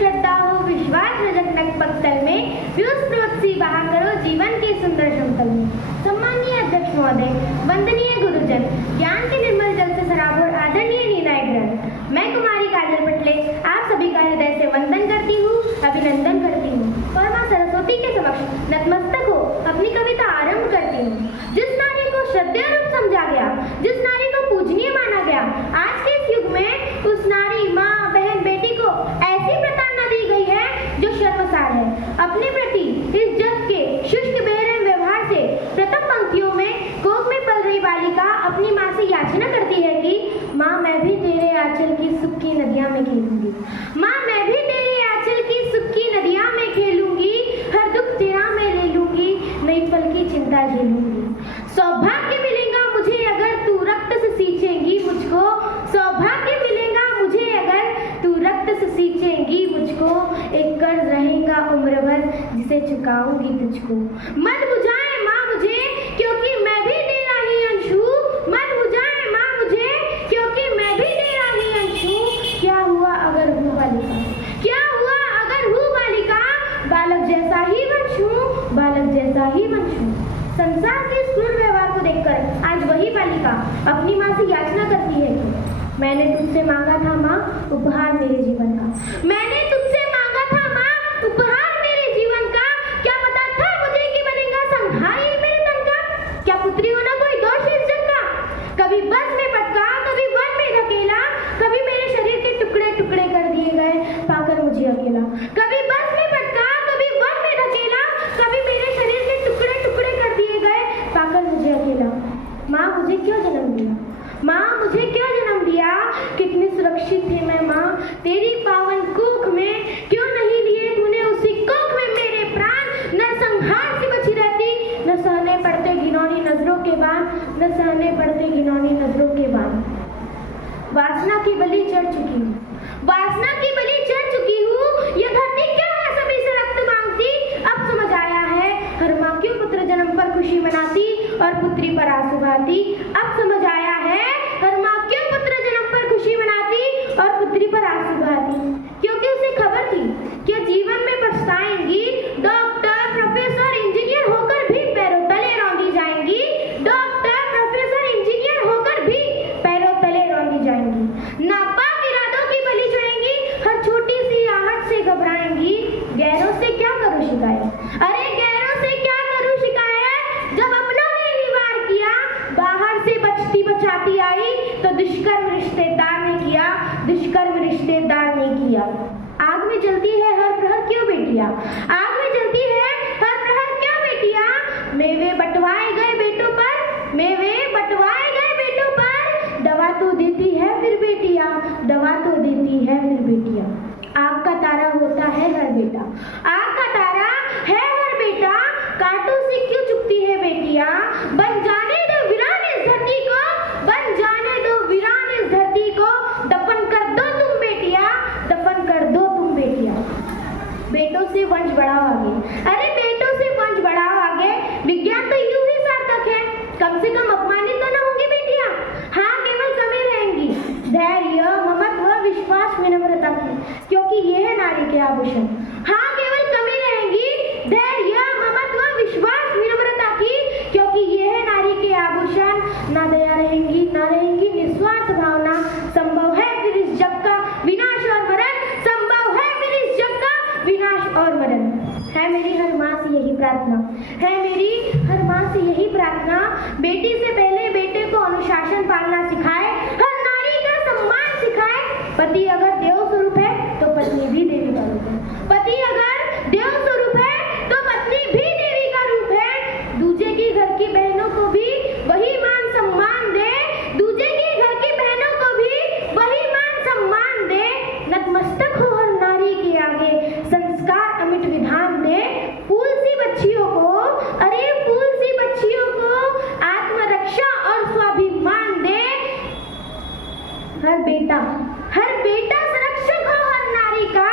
श्रद्धा हो विश्वास रजक नक पक्तल में व्यूस प्रोत्सी बहा करो जीवन के सुंदर समतल में। सम्मानीय अध्यक्ष महोदय, वंदनीय गुरुजन, ज्ञान के निर्मल जल से सराबोर आदरणीय निर्णायक ग्रंथ, मैं कुमारी काजल पटले आप सभी का हृदय से वंदन करती हूँ, अभिनंदन करती हूँ और माँ सरस्वती के समक्ष नतमस्तक हो अपनी कविता आरंभ करती हूँ। जिस नारी को श्रद्धेय रूप समझा गया, जिस नारी को पूजनीय माना गया, आज के इस युग में उस नारी, माँ, बहन, बेटी को ऐसी प्रताड़ना दी गई है जो शर्मसार है। अपने प्रति इस जग के शुष्क बेरहम व्यवहार से प्रथम पंक्तियों में कोख में पल रही बालिका अपनी माँ से याचना करती है कि माँ मैं भी तेरे आंचल की सुख की नदियाँ में खेलूंगी, माँ मैं भी तेरे आंचल की सुख की नदियाँ में खेलूंगी, हर दुख तेरा मैं ले लूंगी, नई पल की चिंता झेलूंगी। सौभाग्य मिलेगा मुझे अगर तू रक्त से सींचेगी मुझको, सौभाग्य मिलेगा मुझे अगर तू रक्त से सींचेगी मुझको, एक कर्ज रहेगा उम्र भर जिसे चुकाऊंगी तुझको। मत बुझाए माँ मुझे क्योंकि मैं भी तेरा ही अंश हूँ, मत बुझाए माँ मुझे क्योंकि मैं भी तेरा ही अंश हूँ। क्या हुआ अगर हूँ बालिका, क्या हुआ अगर हूँ बालिका, बालक जैसा ही वंश हूँ, बालक जैसा ही वंश हूँ। संसार के इस क्रूर व्यवहार को देखकर आज वही बालिका अपनी माँ से याचना करती है कि मैंने तुझसे मांगा था माँ उपहार मेरे जीवन का, मैंने तुझसे मांगा था माँ उपहार मेरे जीवन का, क्या पता था मुझे कि बनेगा संहारी मेरे तन का। क्या पुत्री होना कोई दोष इस जग का, कभी बस में पटका, कभी वन में धकेला, कभी मेरे शरीर के टुकड़े टुकड़े कर दिए गए पाकर मुझे अकेला। कभी बस में पटका, कभी वन में धकेला, कभी मेरे शरीर के टुकड़े टुकड़े कर दिए गए पाकर मुझे अकेला। माँ मुझे क्यों जन्म दिया, माँ मुझे क्यों जन्म दिया, कितनी सुरक्षित थी मैं माँ तेरी पावन कोख में, क्यों नहीं लिए तूने उसी कोख में मेरे प्राण। नरसंहार से बची रहती, न सहने पड़ते घिनौनी नजरों के बाण, न सहने पड़ते घिनौनी नजरों के बाण। वासना की बलि चढ़ चुकी हूँ, वासना की बलि चढ़ चुकी हूँ, यह धरती क्यों है सभी से रक्त मांगती। अब समझ आया है हर माँ क्यों पुत्र जन्म पर खुशी मनाती और पुत्री पर आंसू बहाती। अब समझ आया है हर माँ क्यों पुत्र जन्म पर खुशी मनाती और पुत्री पर आंसू बहाती, क्योंकि उसे खबर थी कि जीवन में पछताएंगी, डॉक्टर प्रोफेसर इंजीनियर होकर भी पैरों तले रौंदी जाएंगी, डॉक्टर प्रोफेसर इंजीनियर होकर भी पैरों तले रौंदी जाएंगी। नापाक इरादों की बलि चढ़ेंगी, हर छोटी सी आहट से घबराएंगी। गैरों से क्या करूं शिकायत, अरे गैरों से क्या करूं शिकायत, जब अपनों ने ही वार किया, बाहर से बचती बचाती आई तो दुष्कर्म रिश्तेदार ने किया, दुष्कर्म रिश्तेदार ने किया। आग में जलती है हर प्रहर क्यों बेटिया, आग में जलती है हर प्रहर क्यों बेटिया, मेवे बंटवाए गए बेटों पर, मेवे बंटवाए गए बेटों पर, दवा तो देती है फिर बेटिया, दवा तो देती है फिर बेटिया। आग का तारा होता है हर बेटा, आग का तारा है हर बेटा, कांटों से क्यों चुभती है बेटिया, बन जाने दो वीरान इस धरती को, बन जाने दो वीरान इस धरती को, दफन कर दो तुम बेटिया, दफन कर दो तुम बेटिया। बेटों से वंश बढ़ाओ आगे, अरे बेटों से वंश बढ़ाओ आगे, विज्ञान तो यूं ही सार्थक है, कम से कम अपमानित तो न होंगी बेटियां, हाँ केवल कमी रहेंगी धैर्य ममत्व विश्वास विनम्रता की, क्योंकि ये है नारी के आभूषण। हाँ केवल कमी रहेंगी धैर्य ममत्व विश्वास विनम्रता की, क्योंकि ये है नारी के आभूषण। ना दया रहेंगी, ना रहेंगी निस्वार्थ भावना, संभव है फिर इस जग का विनाश और मरण, संभव है फिर इस जग का विनाश और मरण। है मेरी हर माँ से यही प्रार्थना, है मेरी हर माँ से यही प्रार्थना, बेटी से पहले बेटे को अनुशासन पालना सिखाए, हर नारी का सम्मान सिखाए। पति अगर देव स्वरूप है तो पत्नी भी देवी का रूप है, पति अगर देव स्वरूप है तो पत्नी भी देवी का रूप है। दूजे की घर की बहनों को भी वही मान सम्मान दे, दूजे की घर की बहनों को भी वही मान सम्मान दे। नतमस्तक हो हर नारी के आगे, संस्कार अमिट विधान दे। फूल सी बच्चियों को, अरे फूल सी बच्चियों को आत्मरक्षा और स्वाभिमान दे। हर बेटा संरक्षक हो हर नारी का,